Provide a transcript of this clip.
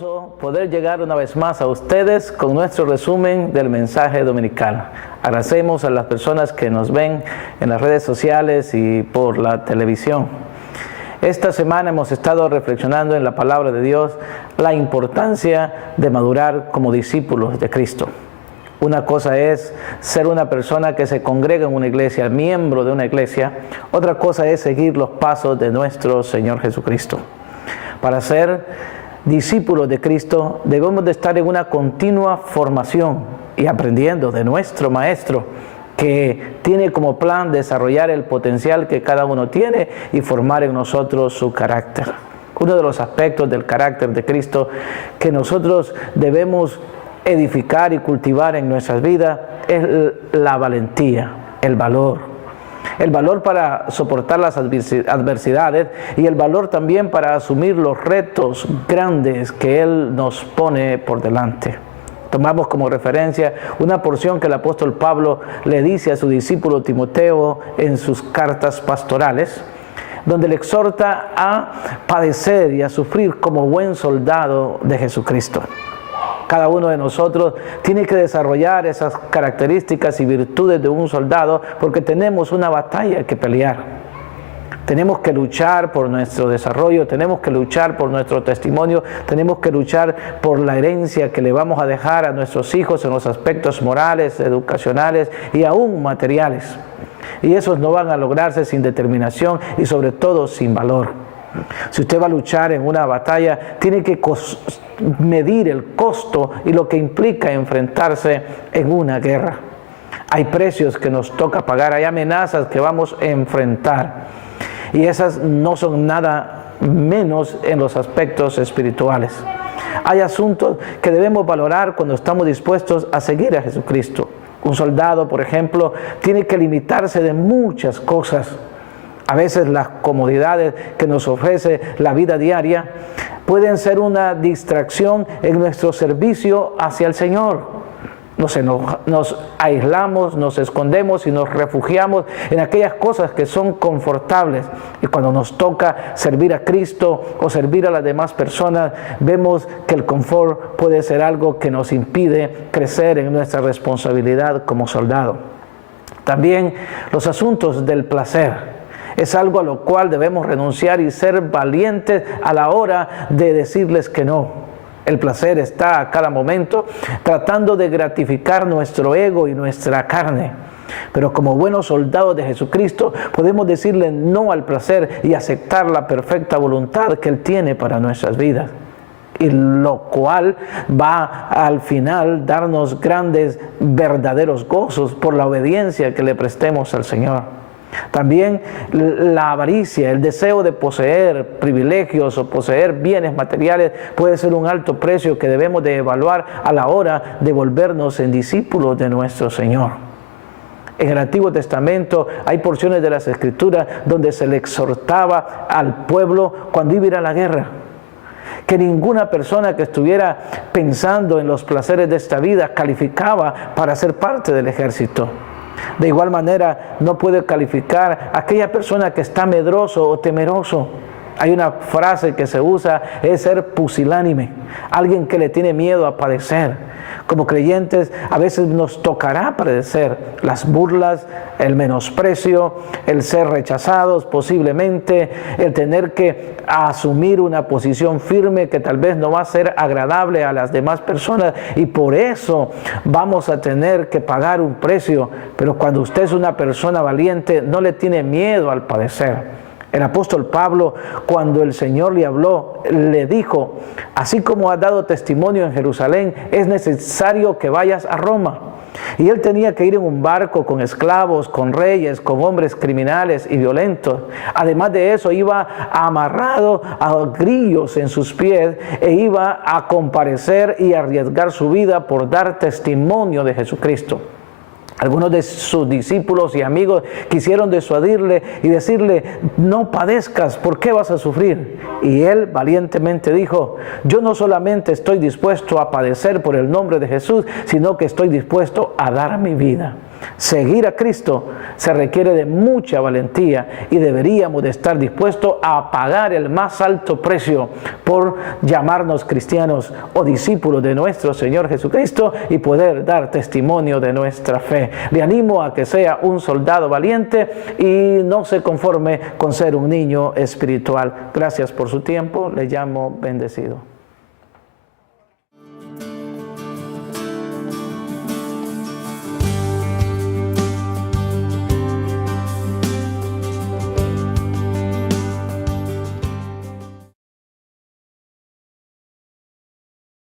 gozo poder llegar una vez más a ustedes con nuestro resumen del mensaje dominical. Agradecemos a las personas que nos ven en las redes sociales y por la televisión. Esta semana hemos estado reflexionando en la palabra de Dios la importancia de madurar como discípulos de Cristo. Una cosa es ser una persona que se congrega en una iglesia, miembro de una iglesia. Otra cosa es seguir los pasos de nuestro Señor Jesucristo. Para ser discípulos de Cristo debemos de estar en una continua formación y aprendiendo de nuestro Maestro, que tiene como plan desarrollar el potencial que cada uno tiene y formar en nosotros su carácter. Uno de los aspectos del carácter de Cristo que nosotros debemos edificar y cultivar en nuestras vidas es la valentía, el valor. El valor para soportar las adversidades y el valor también para asumir los retos grandes que Él nos pone por delante. Tomamos como referencia una porción que el apóstol Pablo le dice a su discípulo Timoteo en sus cartas pastorales, donde le exhorta a padecer y a sufrir como buen soldado de Jesucristo. Cada uno de nosotros tiene que desarrollar esas características y virtudes de un soldado porque tenemos una batalla que pelear. Tenemos que luchar por nuestro desarrollo, tenemos que luchar por nuestro testimonio, tenemos que luchar por la herencia que le vamos a dejar a nuestros hijos en los aspectos morales, educacionales y aún materiales. Y esos no van a lograrse sin determinación y sobre todo sin valor. Si usted va a luchar en una batalla, tiene que medir el costo y lo que implica enfrentarse en una guerra. Hay precios que nos toca pagar, hay amenazas que vamos a enfrentar. Y esas no son nada menos en los aspectos espirituales. Hay asuntos que debemos valorar cuando estamos dispuestos a seguir a Jesucristo. Un soldado, por ejemplo, tiene que limitarse de muchas cosas. A veces las comodidades que nos ofrece la vida diaria pueden ser una distracción en nuestro servicio hacia el Señor. Nos aislamos, nos escondemos y nos refugiamos en aquellas cosas que son confortables. Y cuando nos toca servir a Cristo o servir a las demás personas, vemos que el confort puede ser algo que nos impide crecer en nuestra responsabilidad como soldado. También los asuntos del placer. Es algo a lo cual debemos renunciar y ser valientes a la hora de decirles que no. El placer está a cada momento tratando de gratificar nuestro ego y nuestra carne. Pero como buenos soldados de Jesucristo podemos decirle no al placer y aceptar la perfecta voluntad que Él tiene para nuestras vidas. Y lo cual va al final darnos grandes, verdaderos gozos por la obediencia que le prestemos al Señor. También la avaricia, el deseo de poseer privilegios o poseer bienes materiales puede ser un alto precio que debemos de evaluar a la hora de volvernos en discípulos de nuestro Señor. En el Antiguo Testamento hay porciones de las Escrituras donde se le exhortaba al pueblo cuando iba a ir a la guerra, que ninguna persona que estuviera pensando en los placeres de esta vida calificaba para ser parte del ejército. De igual manera, no puede calificar a aquella persona que está medroso o temeroso. Hay una frase que se usa, es ser pusilánime, alguien que le tiene miedo a padecer. Como creyentes, a veces nos tocará padecer las burlas, el menosprecio, el ser rechazados posiblemente, el tener que asumir una posición firme que tal vez no va a ser agradable a las demás personas y por eso vamos a tener que pagar un precio. Pero cuando usted es una persona valiente, no le tiene miedo al padecer. El apóstol Pablo, cuando el Señor le habló, le dijo, así como has dado testimonio en Jerusalén, es necesario que vayas a Roma. Y él tenía que ir en un barco con esclavos, con reyes, con hombres criminales y violentos. Además de eso, iba amarrado a grillos en sus pies e iba a comparecer y arriesgar su vida por dar testimonio de Jesucristo. Algunos de sus discípulos y amigos quisieron disuadirle y decirle, no padezcas, ¿por qué vas a sufrir? Y él valientemente dijo, yo no solamente estoy dispuesto a padecer por el nombre de Jesús, sino que estoy dispuesto a dar mi vida. Seguir a Cristo se requiere de mucha valentía y deberíamos de estar dispuestos a pagar el más alto precio por llamarnos cristianos o discípulos de nuestro Señor Jesucristo y poder dar testimonio de nuestra fe. Le animo a que sea un soldado valiente y no se conforme con ser un niño espiritual. Gracias por su tiempo. Le llamo bendecido.